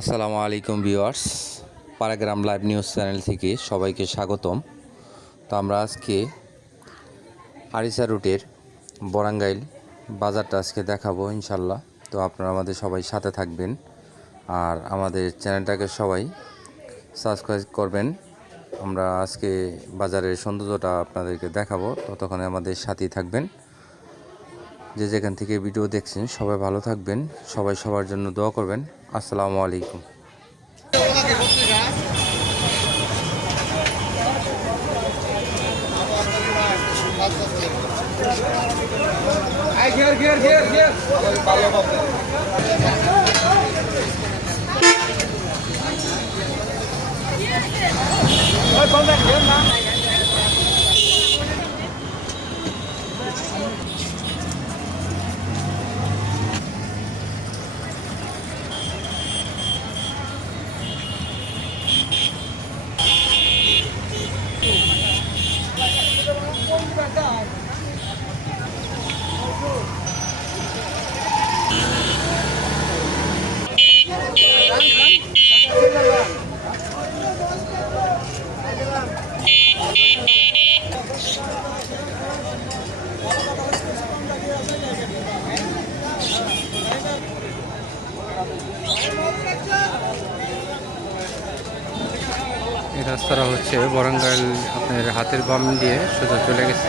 আসসালামু আলাইকুম viewers, পারাগ্রাম live news channel থেকে সবাইকে স্বাগতম। তো আমরা আজকে আরিসা রুটের বরাঙ্গাইল বাজারটা আজকে দেখাবো ইনশাল্লাহ। তো আপনারা আমাদের সবাই সাথে থাকবেন আর আমাদের চ্যানেলটাকে সবাই সাবস্ক্রাইব করবেন। আমরা আজকে বাজারের সৌন্দর্যটা আপনাদেরকে দেখাবো, ততক্ষণে আমাদের সাথেই থাকবেন। যে যেখান থেকে ভিডিও দেখছেন, সবাই ভালো থাকবেন, সবাই সবার জন্য দোয়া করবেন। আসসালামু আলাইকুম। ঘের ঘের ঘের এই রাস্তাটা হচ্ছে বরাঙ্গাইল আপনার হাতের বাম দিয়ে সোজা চলে গেছে।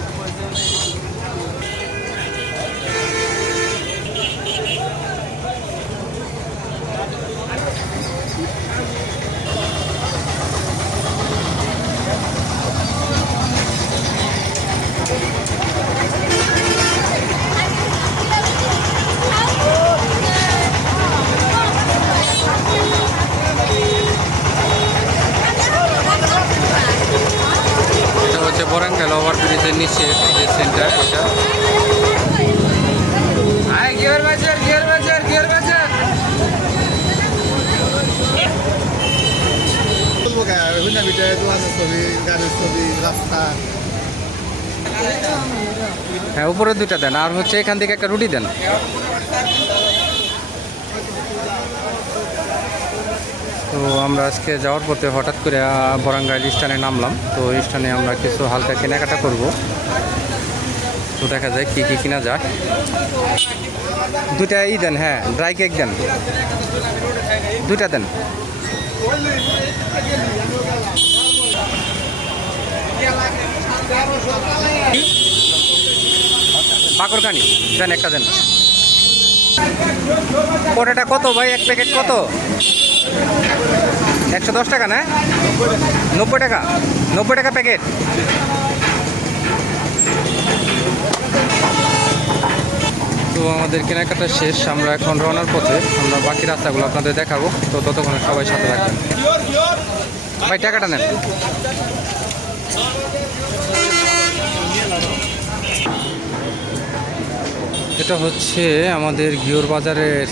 এটা হচ্ছে বরাঙ্গাইল ওভারব্রিজের নিচে যে সেন্টার এটা আয় ঘের বাজার বিভিন্ন গাড়ির ছবি রাস্তা হ্যাঁ উপরে দুইটা দেন, আর হচ্ছে এখান থেকে একটা রুটি দেন। তো আমরা আজকে যাওয়ার পথে হঠাৎ করে বরাঙ্গাইল স্ট্যান্ডে নামলাম। তো স্ট্যান্ডে আমরা কিছু হালকা কেনাকাটা করব। তো দেখা যায় কী কী কিনা যায় দুটা ই দেন হ্যাঁ ড্রাই কেক দেন। দুটা দেন। পাকড়কানি দেন একটা দেন। পটেটা কত ভাই? এক প্যাকেট কত? একশো দশ টাকা না? নব্বই টাকা। নব্বই টাকা প্যাকেট। তো আমাদের কেনাকাটা শেষ, আমরা এখন রওনার পথে। আমরা বাকি রাস্তাগুলো আপনাদের দেখাবো। তো ততক্ষণে সবাই সাথে থাকবেন। ভাই, টাকাটা নেন। এটা হচ্ছে আমাদের ঘিওর বাজারের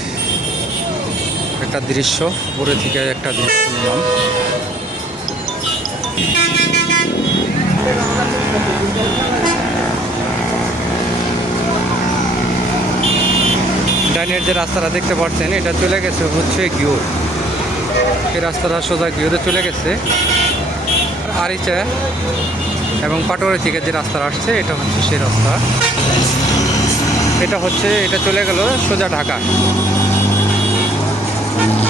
একটা দৃশ্য, উপরে থেকে একটা দৃশ্য নিলাম ডাইনের যে রাস্তাটা দেখতে পাচ্ছেন, এটা চলে গেছে হচ্ছে গিওর এই রাস্তাটা সোজা গিওরে চলে গেছে। আরিচা এবং পাটোয়ারি থেকে যে রাস্তা আসছে, এটা হচ্ছে সেই রাস্তা। এটা হচ্ছে, এটা চলে গেল সোজা ঢাকা। Thank you.